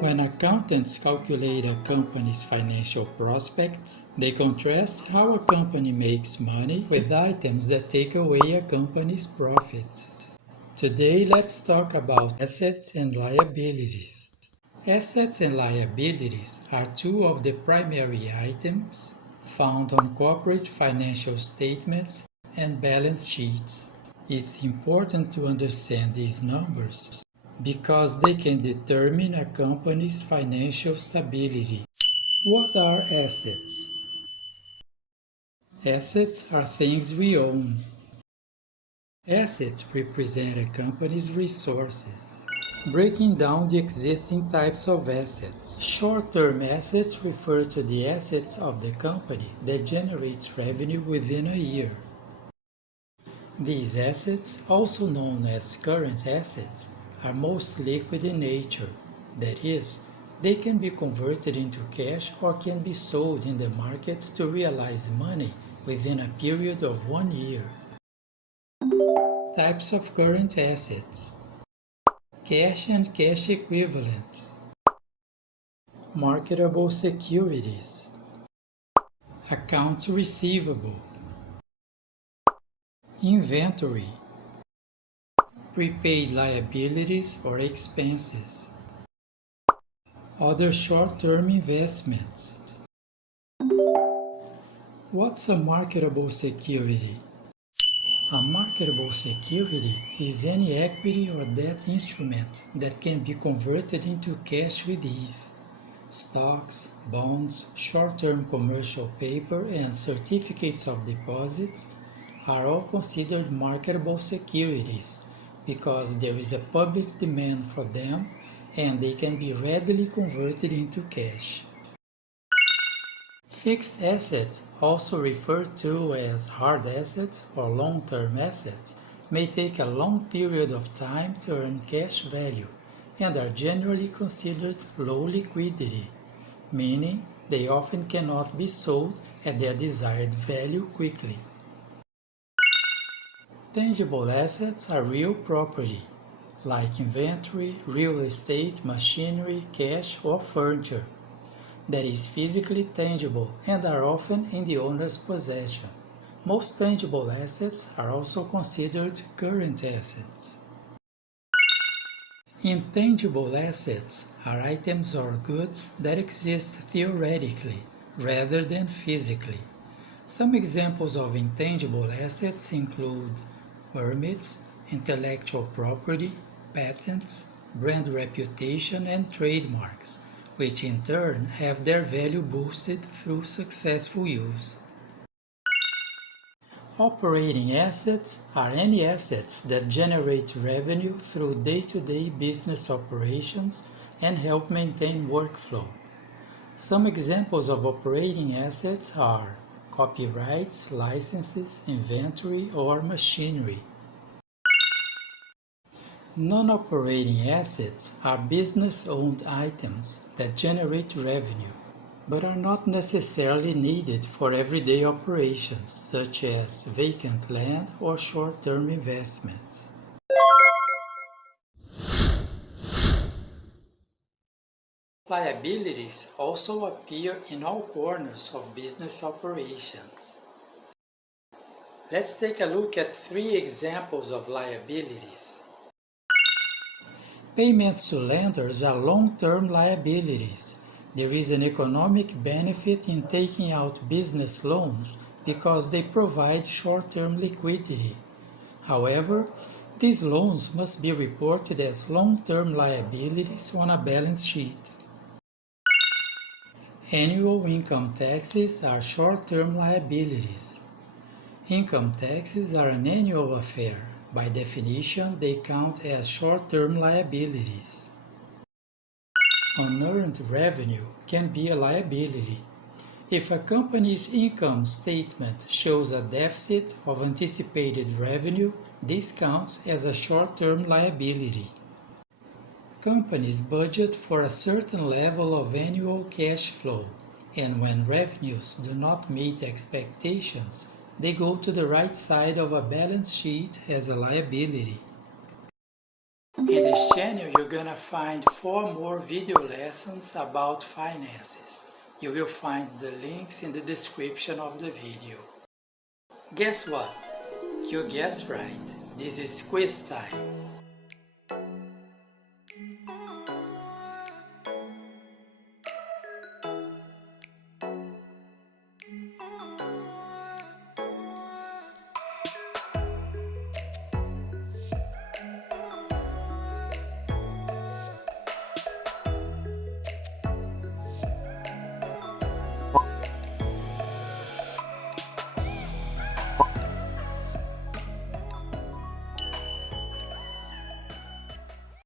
When accountants calculate a company's financial prospects, they contrast how a company makes money with items that take away a company's profits. Today, let's talk about assets and liabilities. Assets and liabilities are two of the primary items found on corporate financial statements and balance sheets. It's important to understand these numbers because they can determine a company's financial stability. What are assets? Assets are things we own. Assets represent a company's resources. Breaking down the existing types of assets. Short-term assets refer to the assets of the company that generates revenue within a year. These assets, also known as current assets, are most liquid in nature. That is, they can be converted into cash or can be sold in the market to realize money within a period of 1 year. Types of current assets: cash and cash equivalent, marketable securities, accounts receivable, inventory, prepaid liabilities or expenses, other short-term investments. What's a marketable security? A marketable security is any equity or debt instrument that can be converted into cash with ease. Stocks, bonds, short-term commercial paper, and certificates of deposits are all considered marketable securities because there is a public demand for them and they can be readily converted into cash. Fixed assets, also referred to as hard assets or long-term assets, may take a long period of time to earn cash value and are generally considered low liquidity, meaning they often cannot be sold at their desired value quickly. Tangible assets are real property, like inventory, real estate, machinery, cash, or furniture, that is physically tangible and are often in the owner's possession. Most tangible assets are also considered current assets. Intangible assets are items or goods that exist theoretically rather than physically. Some examples of intangible assets include permits, intellectual property, patents, brand reputation, and trademarks, which in turn have their value boosted through successful use. Operating assets are any assets that generate revenue through day-to-day business operations and help maintain workflow. Some examples of operating assets are copyrights, licenses, inventory, or machinery. Non-operating assets are business-owned items that generate revenue, but are not necessarily needed for everyday operations, such as vacant land or short-term investments. Liabilities also appear in all corners of business operations. Let's take a look at 3 examples of liabilities. Payments to lenders are long-term liabilities. There is an economic benefit in taking out business loans because they provide short-term liquidity. However, these loans must be reported as long-term liabilities on a balance sheet. Annual income taxes are short-term liabilities. Income taxes are an annual affair. By definition, they count as short-term liabilities. Unearned revenue can be a liability. If a company's income statement shows a deficit of anticipated revenue, this counts as a short-term liability. Companies budget for a certain level of annual cash flow, and when revenues do not meet expectations, they go to the right side of a balance sheet as a liability. In this channel, you're gonna find 4 more video lessons about finances. You will find the links in the description of the video. Guess what? You guessed right. This is quiz time.